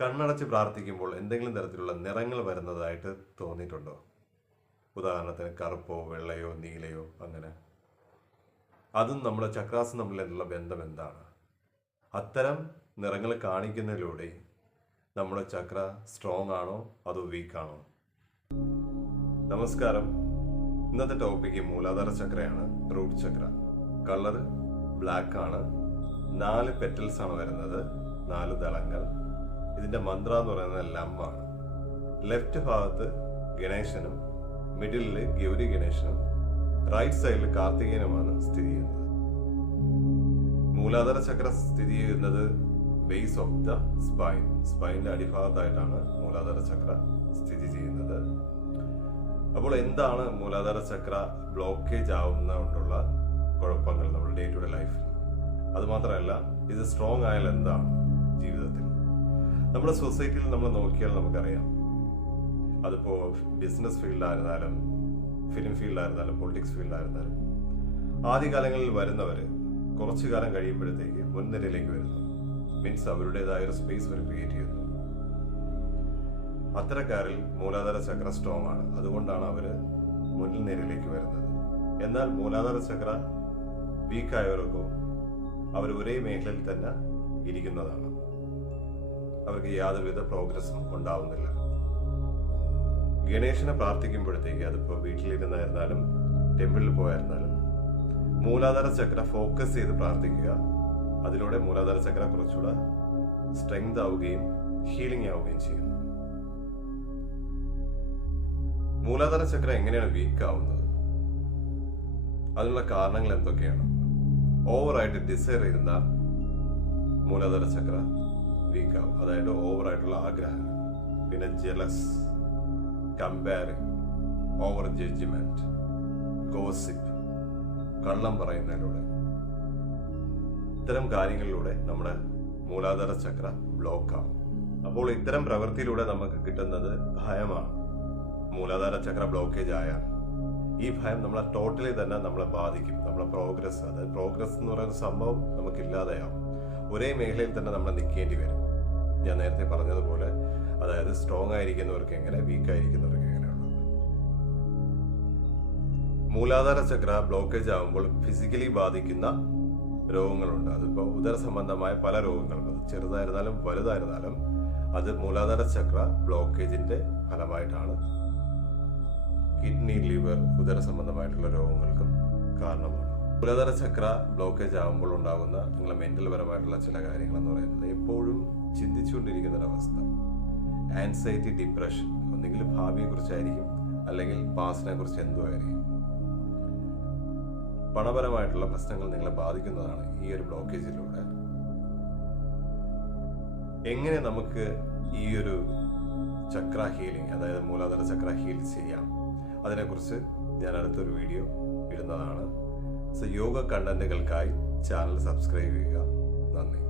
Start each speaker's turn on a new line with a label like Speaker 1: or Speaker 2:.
Speaker 1: കണ്ണടച്ച് പ്രാർത്ഥിക്കുമ്പോൾ എന്തെങ്കിലും തരത്തിലുള്ള നിറങ്ങൾ വരുന്നതായിട്ട് തോന്നിയിട്ടുണ്ടോ? ഉദാഹരണത്തിന് കറുപ്പോ വെള്ളയോ നീലയോ അങ്ങനെ. അതും നമ്മുടെ ചക്രാസ് തമ്മിലുള്ള ബന്ധം എന്താണ്? അത്തരം നിറങ്ങൾ കാണിക്കുന്നതിലൂടെ നമ്മുടെ ചക്ര സ്ട്രോങ് ആണോ അതോ വീക്കാണോ നമസ്കാരം. ഇന്നത്തെ ടോപ്പിക്ക് മൂലാധാര ചക്രയാണ് റൂട്ട് ചക്ര. കളർ ബ്ലാക്ക് ആണ്. നാല് പെറ്റൽസ് ആണ് വരുന്നത്. നാല് ദളങ്ങൾ ഇതിന്റെ മന്ത്ര എന്ന് പറയുന്നത് ലംബാണ് ലെഫ്റ്റ് ഭാഗത്ത് ഗണേശനും മിഡിലിൽ ഗൗരി ഗണേശനും റൈറ്റ് സൈഡിൽ കാർത്തികേയനുമാണ് സ്ഥിതി ചെയ്യുന്നത്. മൂലാധാര ചക്ര സ്ഥിതി ചെയ്യുന്നത് ബേസ് ഓഫ് ദ സ്പൈൻ സ്പൈനിന്റെ അടിഭാഗത്തായിട്ടാണ് മൂലാധാര ചക്ര സ്ഥിതി ചെയ്യുന്നത്. അപ്പോൾ എന്താണ് മൂലാധാര ചക്ര ബ്ലോക്കേജ് ആവുന്നതുകൊണ്ടുള്ള കുഴപ്പങ്ങൾ നമ്മുടെ ഡേ ടു ഡേ ലൈഫിൽ അതുമാത്രമല്ല ഇത് സ്ട്രോങ് ആയാൽ എന്താണ് ജീവിതത്തിൽ? നമ്മുടെ സൊസൈറ്റിയിൽ നമ്മൾ നോക്കിയാൽ നമുക്കറിയാം. അതിപ്പോൾ ബിസിനസ് ഫീൽഡായിരുന്നാലും ഫിലിം ഫീൽഡായിരുന്നാലും പൊളിറ്റിക്സ് ഫീൽഡായിരുന്നാലും ആദ്യകാലങ്ങളിൽ വരുന്നവർ കുറച്ചു കാലം കഴിയുമ്പോഴത്തേക്ക് മുൻനിരയിലേക്ക് വരുന്നു. മീൻസ് അവരുടേതായ ഒരു സ്പേസ് അവർ ക്രിയേറ്റ് ചെയ്യുന്നു. അത്തരക്കാരിൽ മൂലാധാര ചക്ര സ്ട്രോങ് ആണ്. അതുകൊണ്ടാണ് അവർ മുന്നിൽ നിരയിലേക്ക് വരുന്നത്. എന്നാൽ മൂലാധാര ചക്ര വീക്കായവർക്കോ അവർ ഒരേ മേഖലയിൽ തന്നെ ഇരിക്കുന്നതാണ്. അവർക്ക് യാതൊരുവിധ പ്രോഗ്രസും ഉണ്ടാവുന്നില്ല. ഗണേശനെ പ്രാർത്ഥിക്കുമ്പോഴത്തേക്ക് അതിപ്പോൾ വീട്ടിലിരുന്നായിരുന്നാലും ടെമ്പിളിൽ പോയായിരുന്നാലും മൂലാധാര ചക്ര ഫോക്കസ് ചെയ്ത് പ്രാർത്ഥിക്കുക. അതിലൂടെ മൂലാധാര ചക്ര കുറച്ചുകൂടെ സ്ട്രെങ്ത് ആവുകയും ഹീലിംഗ് ആവുകയും ചെയ്യും. മൂലാധാര ചക്ര എങ്ങനെയാണ് വീക്ക് ആവുന്നത്? അതിനുള്ള കാരണങ്ങൾ എന്തൊക്കെയാണ്? ഓവറായിട്ട് ഡിസയർ ചെയ്യുന്ന മൂലാധാര ചക്ര വീക്ക് ആവും അതായത് ഓവറായിട്ടുള്ള ആഗ്രഹം. പിന്നെ jealous comparing over judgement gossip കള്ളം പറയുന്നതിലൂടെ. ഇത്തരം കാര്യങ്ങളിലൂടെ നമ്മുടെ മൂലാധാര ചക്ര ബ്ലോക്ക് ആവും. അപ്പോൾ ഇത്തരം പ്രവൃത്തിയിലൂടെ നമുക്ക് കിട്ടുന്നത് ഭയമാണ്. മൂലാധാര ചക്ര ബ്ലോക്കേജ് ആയാൽ ഈ ഭയം നമ്മളെ ടോട്ടലി തന്നെ നമ്മളെ ബാധിക്കും. നമ്മളെ പ്രോഗ്രസ് അതായത് പ്രോഗ്രസ് എന്ന് പറയുന്ന സംഭവം നമുക്ക് ഇല്ലാതെയാവും ഒരേ മേഖലയിൽ തന്നെ നമ്മൾ നിൽക്കേണ്ടി വരും. ഞാൻ നേരത്തെ പറഞ്ഞതുപോലെ അതായത് സ്ട്രോങ് ആയിരിക്കുന്നവർക്ക് എങ്ങനെ വീക്ക് ആയിരിക്കുന്നവർക്ക് എങ്ങനെയാണ്? മൂലാധാര ചക്ര ബ്ലോക്കേജ് ആകുമ്പോൾ ഫിസിക്കലി ബാധിക്കുന്ന രോഗങ്ങളുണ്ട്. അതിപ്പോൾ ഉദര സംബന്ധമായ പല രോഗങ്ങളും ചെറുതായിരുന്നാലും വലുതായിരുന്നാലും അത് മൂലാധാര ചക്ര ബ്ലോക്കേജിന്റെ ഫലമായിട്ടാണ് കിഡ്നി ലിവർ ഉദര സംബന്ധമായിട്ടുള്ള രോഗങ്ങൾക്കും കാരണമാണ് മൂലാധാര ചക്ര ബ്ലോക്കേജ് ആകുമ്പോൾ ഉണ്ടാകുന്ന നിങ്ങളെ മെന്റൽ പരമായിട്ടുള്ള ചില കാര്യങ്ങൾ എന്ന് പറയുന്നത് എപ്പോഴും ചിന്തിച്ചുകൊണ്ടിരിക്കുന്ന ഒരവസ്ഥ ആൻസൈറ്റി ഡിപ്രഷൻ ഒന്നെങ്കിൽ ഭാവിയെ കുറിച്ചായിരിക്കും അല്ലെങ്കിൽ പാസ്റ്റിനെ കുറിച്ച് എന്തോ ആയിരിക്കും. പണപരമായിട്ടുള്ള പ്രശ്നങ്ങൾ നിങ്ങളെ ബാധിക്കുന്നതാണ് ഈ ഒരു ബ്ലോക്കേജിലൂടെ എങ്ങനെ നമുക്ക് ഈ ഒരു ചക്ര ഹീലിംഗ് അതായത് മൂലാധാര ചക്ര ഹീൽ ചെയ്യാം? അതിനെക്കുറിച്ച് ഞാൻ അടുത്തൊരു വീഡിയോ ഇടുന്നതാണ്. സോ യോഗ കണ്ടന്റുകൾക്കായി ചാനൽ സബ്സ്ക്രൈബ് ചെയ്യുക. നന്ദി.